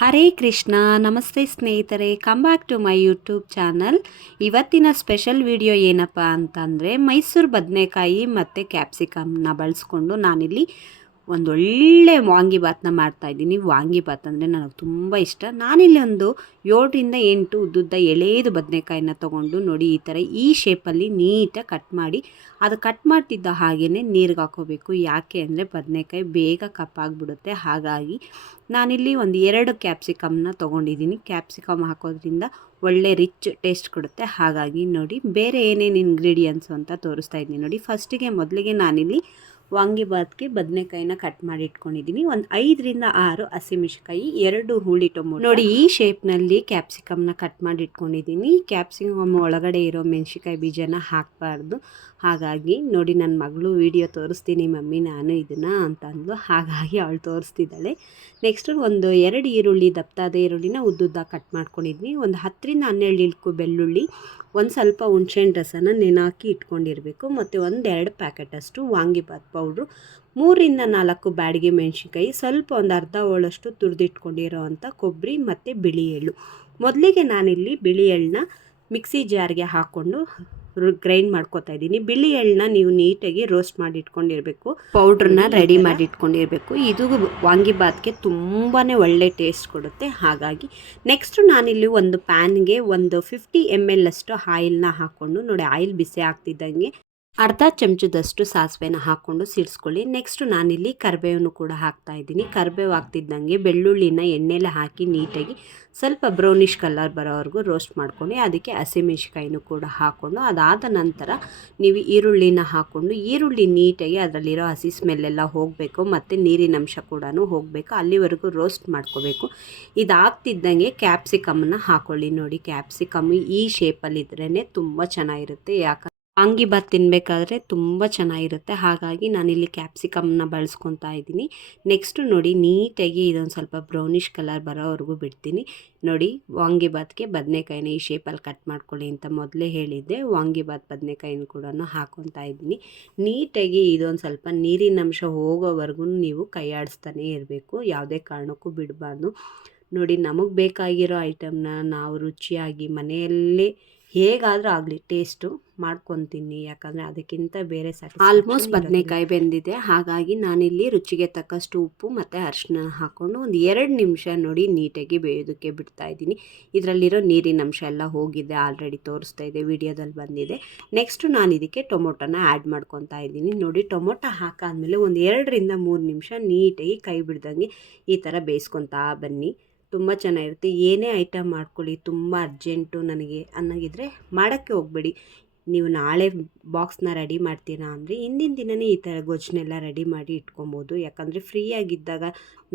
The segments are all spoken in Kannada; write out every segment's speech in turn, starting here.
ಹರೇ ಕೃಷ್ಣ. ನಮಸ್ತೆ ಸ್ನೇಹಿತರೆ, come back to my YouTube channel. ಇವತ್ತಿನ ಸ್ಪೆಷಲ್ ವಿಡಿಯೋ ಏನಪ್ಪ ಅಂತಂದರೆ, ಮೈಸೂರು ಬದನೆಕಾಯಿ ಮತ್ತು ಕ್ಯಾಪ್ಸಿಕಮ್ನ ಬಳಸ್ಕೊಂಡು ನಾನಿಲ್ಲಿ ಒಂದೊಳ್ಳೆ ವಾಂಗಿಬಾತನ್ನ ಮಾಡ್ತಾಯಿದ್ದೀನಿ. ವಾಂಗಿಬಾತ್ ಅಂದರೆ ನನಗೆ ತುಂಬ ಇಷ್ಟ. ನಾನಿಲ್ಲಿ ಒಂದು 7ರಿಂದ 8 ಉದ್ದುದ್ದ ಎಳೆದು ಬದನೆಕಾಯಿನ ತೊಗೊಂಡು ನೋಡಿ, ಈ ಥರ ಈ ಶೇಪಲ್ಲಿ ನೀಟಾಗಿ ಕಟ್ ಮಾಡಿ, ಅದು ಕಟ್ ಮಾಡ್ತಿದ್ದ ಹಾಗೇ ನೀರಿಗೆ ಹಾಕೋಬೇಕು. ಯಾಕೆ ಅಂದರೆ ಬದನೆಕಾಯಿ ಬೇಗ ಕಪ್ಪಾಗಿಬಿಡುತ್ತೆ. ಹಾಗಾಗಿ ನಾನಿಲ್ಲಿ ಒಂದು 2 ಕ್ಯಾಪ್ಸಿಕಮ್ನ ತೊಗೊಂಡಿದ್ದೀನಿ. ಕ್ಯಾಪ್ಸಿಕಮ್ ಹಾಕೋದ್ರಿಂದ ಒಳ್ಳೆ ರಿಚ್ ಟೇಸ್ಟ್ ಕೊಡುತ್ತೆ. ಹಾಗಾಗಿ ನೋಡಿ, ಬೇರೆ ಏನೇನು ಇಂಗ್ರೀಡಿಯೆಂಟ್ಸು ಅಂತ ತೋರಿಸ್ತಾ ಇದ್ದೀನಿ ನೋಡಿ. ಮೊದಲಿಗೆ ನಾನಿಲ್ಲಿ ವಾಂಗಿಬಾತ್ಗೆ ಬದನೆಕಾಯಿನ ಕಟ್ ಮಾಡಿ ಇಟ್ಕೊಂಡಿದ್ದೀನಿ. ಒಂದು 5ರಿಂದ 6 ಹಸಿಮೆಣಸಿಕಾಯಿ, 2 ಹುಳಿ ಟೊಮೊಟೊ. ನೋಡಿ, ಈ ಶೇಪ್ನಲ್ಲಿ ಕ್ಯಾಪ್ಸಿಕಮ್ನ ಕಟ್ ಮಾಡಿ ಇಟ್ಕೊಂಡಿದ್ದೀನಿ. ಕ್ಯಾಪ್ಸಿಕಮ್ ಒಳಗಡೆ ಇರೋ ಮೆಣಸಿಕಾಯಿ ಬೀಜನ ಹಾಕಬಾರ್ದು. ಹಾಗಾಗಿ ನೋಡಿ, ನನ್ನ ಮಗಳು ವಿಡಿಯೋ ತೋರಿಸ್ತೀನಿ ಮಮ್ಮಿ ನಾನು ಇದನ್ನು ಅಂತಂದು, ಹಾಗಾಗಿ ಅವಳು ತೋರಿಸ್ತಿದ್ದಾಳೆ. ನೆಕ್ಸ್ಟು ಒಂದು 2 ಈರುಳ್ಳಿ, ದಪ್ಪದಾದ ಈರುಳ್ಳಿನ ಉದ್ದುದ್ದ ಕಟ್ ಮಾಡ್ಕೊಂಡಿದ್ವಿ. ಒಂದು 10ರಿಂದ 12 ಇಳ್ಕು ಬೆಳ್ಳುಳ್ಳಿ, ಒಂದು ಸ್ವಲ್ಪ ಹುಣಸೆಹಣ್ಣು ರಸನ ನೆನಾಕಿ ಇಟ್ಕೊಂಡಿರಬೇಕು. ಮತ್ತು 1-2 ಪ್ಯಾಕೆಟಷ್ಟು ವಾಂಗಿಬಾತ್ ಪೌಡ್ರು, 3ರಿಂದ 4 ಬ್ಯಾಡಗಿ ಮೆಣಸಿನ್ಕಾಯಿ, ಸ್ವಲ್ಪ ಒಂದು ಅರ್ಧ ಹೋಳಷ್ಟು ತುರಿದಿಟ್ಕೊಂಡಿರೋ ಅಂಥ ಕೊಬ್ಬರಿ ಮತ್ತು ಬಿಳಿ ಎಳ್ಳು. ಮೊದಲಿಗೆ ನಾನಿಲ್ಲಿ ಬಿಳಿ ಎಳ್ಳನ್ನ ಮಿಕ್ಸಿ ಜಾರ್ಗೆ ಹಾಕ್ಕೊಂಡು ಗ್ರೈಂಡ್ ಮಾಡ್ಕೊತಾ ಇದ್ದೀನಿ. ಬಿಳಿ ಎಳ್ಳನ್ನ ನೀವು ನೀಟಾಗಿ ರೋಸ್ಟ್ ಮಾಡಿ ಇಟ್ಕೊಂಡಿರಬೇಕು, ಪೌಡ್ರನ್ನ ರೆಡಿ ಮಾಡಿ ಇಟ್ಕೊಂಡಿರಬೇಕು. ಇದು ವಾಂಗಿಬಾತ್ಗೆ ತುಂಬಾ ಒಳ್ಳೆ ಟೇಸ್ಟ್ ಕೊಡುತ್ತೆ. ಹಾಗಾಗಿ ನೆಕ್ಸ್ಟು ನಾನಿಲ್ಲಿ ಒಂದು ಪ್ಯಾನ್ಗೆ ಒಂದು 50 ml ಅಷ್ಟು ಆಯಿಲ್ನ ಹಾಕ್ಕೊಂಡು ನೋಡಿ, ಆಯಿಲ್ ಬಿಸಿ ಆಗ್ತಿದ್ದಂಗೆ ಅರ್ಧ ಚಮಚದಷ್ಟು ಸಾಸಿವೆನ ಹಾಕ್ಕೊಂಡು ಸಿಡಿಸ್ಕೊಳ್ಳಿ. ನೆಕ್ಸ್ಟು ನಾನಿಲ್ಲಿ ಕರಿಬೇವನ್ನು ಕೂಡ ಹಾಕ್ತಾ ಇದ್ದೀನಿ. ಕರಿಬೇವು ಹಾಕ್ತಿದ್ದಂಗೆ ಬೆಳ್ಳುಳ್ಳಿನ ಎಣ್ಣೆಲೆ ಹಾಕಿ ನೀಟಾಗಿ ಸ್ವಲ್ಪ ಬ್ರೌನಿಷ್ ಕಲರ್ ಬರೋವರೆಗೂ ರೋಸ್ಟ್ ಮಾಡ್ಕೊಂಡು, ಅದಕ್ಕೆ ಹಸಿಮೆಣ್ಸಿಕಾಯಿನೂ ಕೂಡ ಹಾಕ್ಕೊಂಡು, ಅದಾದ ನಂತರ ನೀವು ಈರುಳ್ಳಿನ ಹಾಕ್ಕೊಂಡು, ಈರುಳ್ಳಿ ನೀಟಾಗಿ ಅದರಲ್ಲಿರೋ ಹಸಿ ಸ್ಮೆಲ್ಲೆಲ್ಲ ಹೋಗಬೇಕು ಮತ್ತು ನೀರಿನ ಅಂಶ ಕೂಡ ಹೋಗಬೇಕು, ಅಲ್ಲಿವರೆಗೂ ರೋಸ್ಟ್ ಮಾಡ್ಕೋಬೇಕು. ಇದಾಗ್ತಿದ್ದಂಗೆ ಕ್ಯಾಪ್ಸಿಕಮ್ನ ಹಾಕ್ಕೊಳ್ಳಿ. ನೋಡಿ, ಕ್ಯಾಪ್ಸಿಕಮ್ ಈ ಶೇಪಲ್ಲಿದ್ರೇ ತುಂಬ ಚೆನ್ನಾಗಿರುತ್ತೆ. ಯಾಕಂದರೆ ವಾಂಗಿಬಾತ್ ತಿನ್ನಬೇಕಾದ್ರೆ ತುಂಬ ಚೆನ್ನಾಗಿರುತ್ತೆ. ಹಾಗಾಗಿ ನಾನಿಲ್ಲಿ ಕ್ಯಾಪ್ಸಿಕಮ್ನ ಬಳಸ್ಕೊತಾ ಇದ್ದೀನಿ. ನೆಕ್ಸ್ಟು ನೋಡಿ, ನೀಟಾಗಿ ಇದೊಂದು ಸ್ವಲ್ಪ ಬ್ರೌನಿಷ್ ಕಲರ್ ಬರೋವರೆಗೂ ಬಿಡ್ತೀನಿ. ನೋಡಿ, ವಾಂಗಿಬಾತ್ಗೆ ಬದನೆಕಾಯಿನ ಈ ಶೇಪಲ್ಲಿ ಕಟ್ ಮಾಡ್ಕೊಳ್ಳಿ ಅಂತ ಮೊದಲೇ ಹೇಳಿದ್ದೆ. ವಾಂಗಿಬಾತ್ ಬದನೆಕಾಯಿನ ಕೂಡ ಹಾಕ್ಕೊತಾ ಇದ್ದೀನಿ. ನೀಟಾಗಿ ಇದೊಂದು ಸ್ವಲ್ಪ ನೀರಿನ ಅಂಶ ಹೋಗೋವರೆಗೂ ನೀವು ಕೈ ಆಡಿಸ್ತಾನೆ ಇರಬೇಕು, ಯಾವುದೇ ಕಾರಣಕ್ಕೂ ಬಿಡಬಾರ್ದು. ನೋಡಿ, ನಮಗೆ ಬೇಕಾಗಿರೋ ಐಟಮ್ನ ನಾವು ರುಚಿಯಾಗಿ ಮನೆಯಲ್ಲೇ ಹೇಗಾದರೂ ಆಗಲಿ ಟೇಸ್ಟು ಮಾಡ್ಕೊತೀನಿ. ಯಾಕಂದರೆ ಅದಕ್ಕಿಂತ ಬೇರೆ ಆಲ್ಮೋಸ್ಟ್ ಬದನೆಕಾಯಿ ಬೆಂದಿದೆ. ಹಾಗಾಗಿ ನಾನಿಲ್ಲಿ ರುಚಿಗೆ ತಕ್ಕಷ್ಟು ಉಪ್ಪು ಮತ್ತು ಅರಿಶಿನ ಹಾಕ್ಕೊಂಡು ಒಂದು 2 ನಿಮಿಷ ನೋಡಿ ನೀಟಾಗಿ ಬೇಯೋದಕ್ಕೆ ಬಿಡ್ತಾಯಿದ್ದೀನಿ. ಇದರಲ್ಲಿರೋ ನೀರಿನ ಅಂಶ ಎಲ್ಲ ಹೋಗಿದೆ, ಆಲ್ರೆಡಿ ತೋರಿಸ್ತಾ ಇದೆ, ವಿಡಿಯೋದಲ್ಲಿ ಬಂದಿದೆ. ನೆಕ್ಸ್ಟು ನಾನು ಇದಕ್ಕೆ ಟೊಮೊಟೊನ ಆ್ಯಡ್ ಮಾಡ್ಕೊತಾ ಇದ್ದೀನಿ. ನೋಡಿ, ಟೊಮೊಟೊ ಹಾಕಾದ್ಮೇಲೆ ಒಂದು 2ರಿಂದ 3 ನಿಮಿಷ ನೀಟಾಗಿ ಕೈ ಬಿಡ್ದಂಗೆ ಈ ಥರ ಬೇಯಿಸ್ಕೊತಾ ಬನ್ನಿ. ತುಂಬ ಚೆನ್ನಾಗಿರುತ್ತೆ. ಏನೇ ಐಟಮ್ ಮಾಡ್ಕೊಳ್ಳಿ, ತುಂಬ ಅರ್ಜೆಂಟು ನನಗೆ ಅನ್ನೋಗಿದ್ರೆ ಮಾಡೋಕ್ಕೆ ಹೋಗಬೇಡಿ. ನೀವು ನಾಳೆ ಬಾಕ್ಸ್ನ ರೆಡಿ ಮಾಡ್ತೀರಾ ಅಂದರೆ ಹಿಂದಿನ ದಿನವೇ ಈ ಥರ ಗೊಜ್ಜನ್ನೆಲ್ಲ ರೆಡಿ ಮಾಡಿ ಇಟ್ಕೊಬೋದು. ಯಾಕಂದರೆ ಫ್ರೀಯಾಗಿದ್ದಾಗ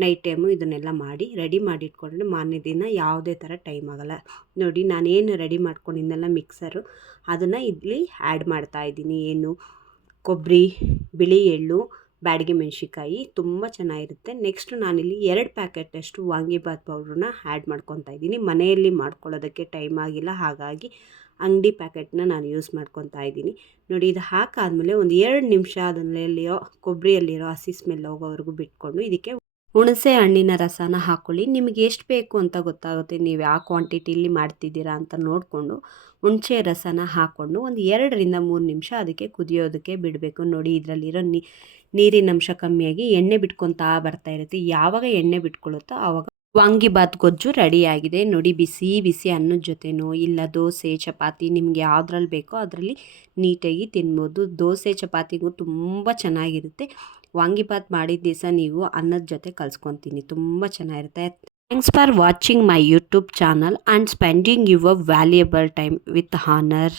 ನೈಟ್ ಟೈಮು ಇದನ್ನೆಲ್ಲ ಮಾಡಿ ರೆಡಿ ಮಾಡಿ ಇಟ್ಕೊಂಡ್ರೆ ಮಾರನೇ ದಿನ ಯಾವುದೇ ಥರ ಟೈಮ್ ಆಗೋಲ್ಲ. ನೋಡಿ, ನಾನೇನು ರೆಡಿ ಮಾಡ್ಕೊಂಡಿದ್ದೆನಲ್ಲ ಮಿಕ್ಸರು, ಅದನ್ನು ಇಲ್ಲಿ ಆ್ಯಡ್ ಮಾಡ್ತಾಯಿದ್ದೀನಿ. ಏನು ಕೊಬ್ಬರಿ, ಬಿಳಿ ಎಳ್ಳು, ಬ್ಯಾಡಗಿ ಮೆಣಸಿನ್ಕಾಯಿ ತುಂಬ ಚೆನ್ನಾಗಿರುತ್ತೆ. ನೆಕ್ಸ್ಟು ನಾನಿಲ್ಲಿ 2 ಪ್ಯಾಕೆಟಷ್ಟು ವಾಂಗಿಬಾತ್ ಪೌಡ್ರನ್ನ ಆ್ಯಡ್ ಮಾಡ್ಕೊತಾ ಇದ್ದೀನಿ. ಮನೆಯಲ್ಲಿ ಮಾಡ್ಕೊಳ್ಳೋದಕ್ಕೆ ಟೈಮ್ ಆಗಿಲ್ಲ, ಹಾಗಾಗಿ ಅಂಗಡಿ ಪ್ಯಾಕೆಟ್ನ ನಾನು ಯೂಸ್ ಮಾಡ್ಕೊತಾ ಇದ್ದೀನಿ. ನೋಡಿ, ಇದು ಹಾಕಾದ್ಮೇಲೆ ಒಂದು 2 ನಿಮಿಷ ಅದರಲ್ಲಿರೋ ಕೊಬ್ಬರಿಯಲ್ಲಿರೋ ಹಸಿ ಸ್ಮೆಲ್ ಹೋಗೋವರೆಗೂ ಬಿಟ್ಕೊಂಡು ಇದಕ್ಕೆ ಹುಣಸೆ ಹಣ್ಣಿನ ರಸನ ಹಾಕ್ಕೊಳ್ಳಿ. ನಿಮಗೆ ಎಷ್ಟು ಬೇಕು ಅಂತ ಗೊತ್ತಾಗುತ್ತೆ, ನೀವು ಯಾವ ಕ್ವಾಂಟಿಟಿಲಿ ಮಾಡ್ತಿದ್ದೀರಾ ಅಂತ ನೋಡಿಕೊಂಡು ಹುಣಸೆ ರಸನ ಹಾಕ್ಕೊಂಡು ಒಂದು 2ರಿಂದ 3 ನಿಮಿಷ ಅದಕ್ಕೆ ಕುದಿಯೋದಕ್ಕೆ ಬಿಡಬೇಕು. ನೋಡಿ, ಇದರಲ್ಲಿರೋ ನೀರಿನ ಅಂಶ ಕಮ್ಮಿಯಾಗಿ ಎಣ್ಣೆ ಬಿಟ್ಕೊತಾ ಬರ್ತಾ ಇರುತ್ತೆ. ಯಾವಾಗ ಎಣ್ಣೆ ಬಿಟ್ಕೊಳ್ಳುತ್ತೋ ಆವಾಗ ವಾಂಗಿಬಾತ್ ಗೊಜ್ಜು ರೆಡಿಯಾಗಿದೆ. ನೋಡಿ, ಬಿಸಿ ಬಿಸಿ ಅನ್ನದ ಜೊತೆನೋ ಇಲ್ಲ ದೋಸೆ ಚಪಾತಿ ನಿಮಗೆ ಯಾವುದ್ರಲ್ಲಿ ಬೇಕೋ ಅದರಲ್ಲಿ ನೀಟಾಗಿ ತಿನ್ಬೋದು. ದೋಸೆ ಚಪಾತಿಗೂ ತುಂಬ ಚೆನ್ನಾಗಿರುತ್ತೆ. ವಾಂಗಿಬಾತ್ ಮಾಡಿದ ದಿವಸ ನೀವು ಅನ್ನದ ಜೊತೆ ಕಲ್ಸ್ಕೊತೀನಿ, ತುಂಬ ಚೆನ್ನಾಗಿರುತ್ತೆ. Thanks for watching my YouTube channel and spending your valuable time with honour.